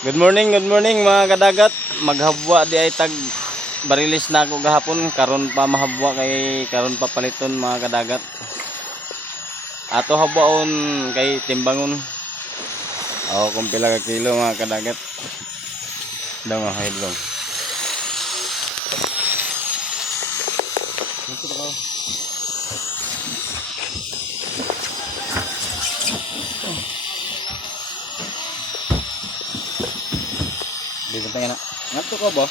Good morning mga kadagat. Maghabwa di ay tag barilis na ako gahapon. Karon pa mahabwa kay karon pa paliton mga kadagat. Ato habwaon kay timbangon. Kung pila ka kilo mga kadagat. Daw nga haidlong. Dito tayo na. Ngadto ka ba?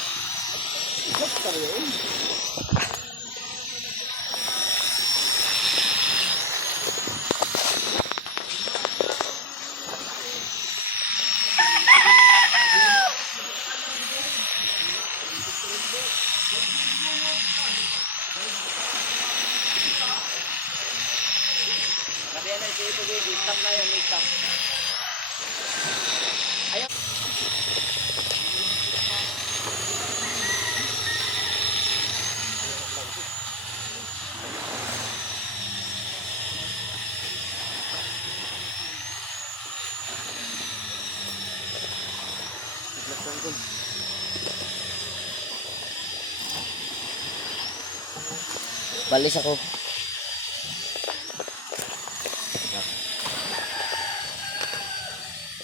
Balis ako.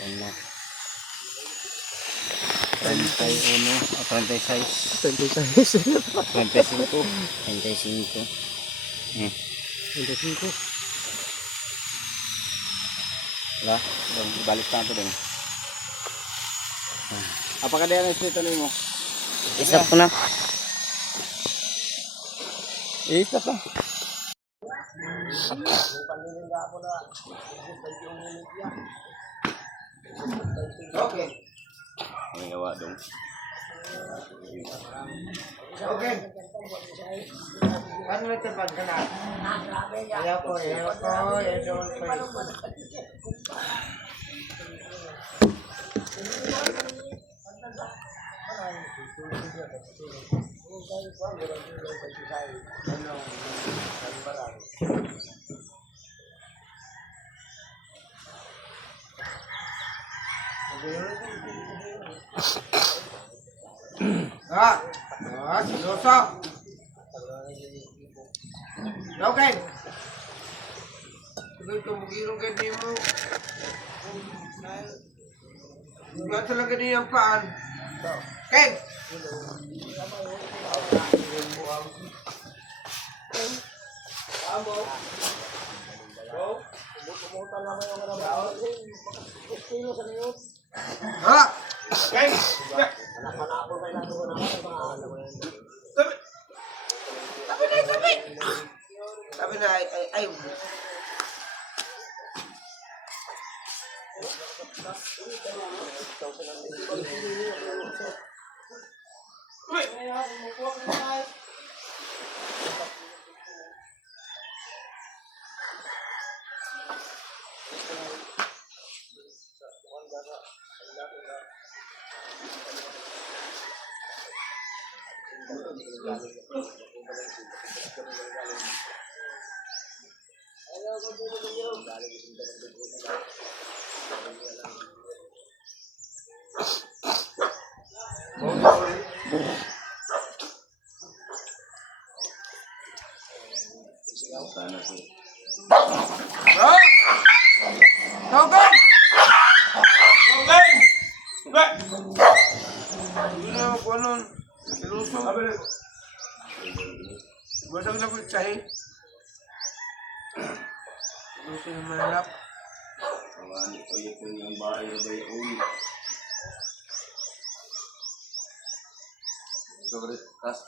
Ano? 31 o 36. 25. 25. 25. Wala? Balik na ito din. Apakah dia nasi ito mo? Isap ko na. Isa pa. Okay. May gawa dong. Okay. Ano na tapad ka na? Ayaw ko. Ayaw ko. Siloso. Okay. Ito magirong gani mo. Wala talaga din ang paan. Ken! Ha? Ken! Sabi na, ay. Basang na ko sahi. Gusto yung malap. Awani ko yung bahay na bayon. Tas.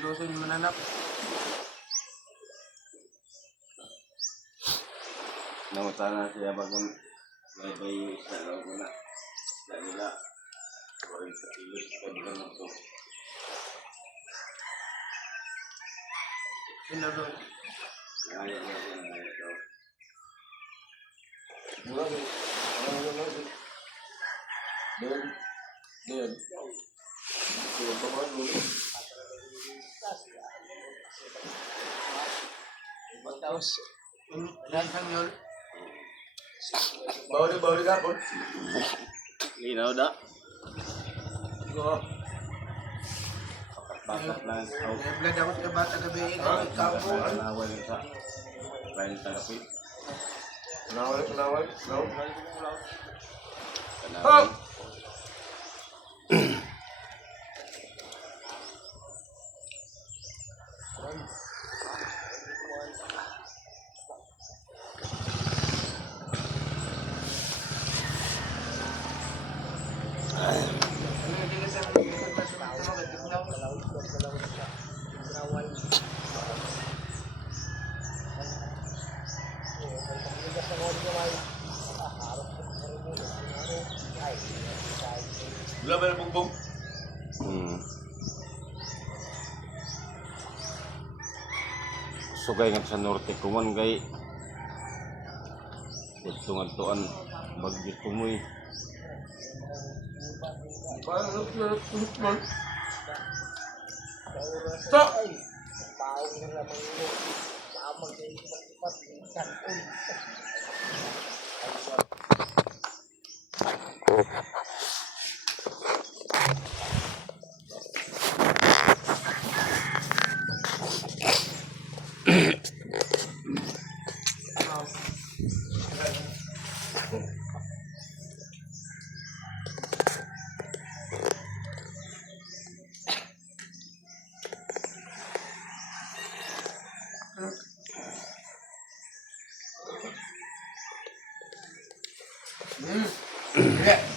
Gusto yung mananap. Nautana siya bagon bayo isa lang muna. Dahil 40 kilos pa din ito. Sinadol. Kaya ito. Doon. Tapos, lahat ng yun. Bawa di kapon. Linaw da. Oo. Bakat na. Nag-blend ako sa bata gabi. Ikaw po. Nawal sa. Lain sa kapi. Nawal. Kanawal. Wala ba na bugbog? Sugay nga sa norte kuman kay gusto nga tuan bagyo tumoy. Parang man. Stop! Yeah.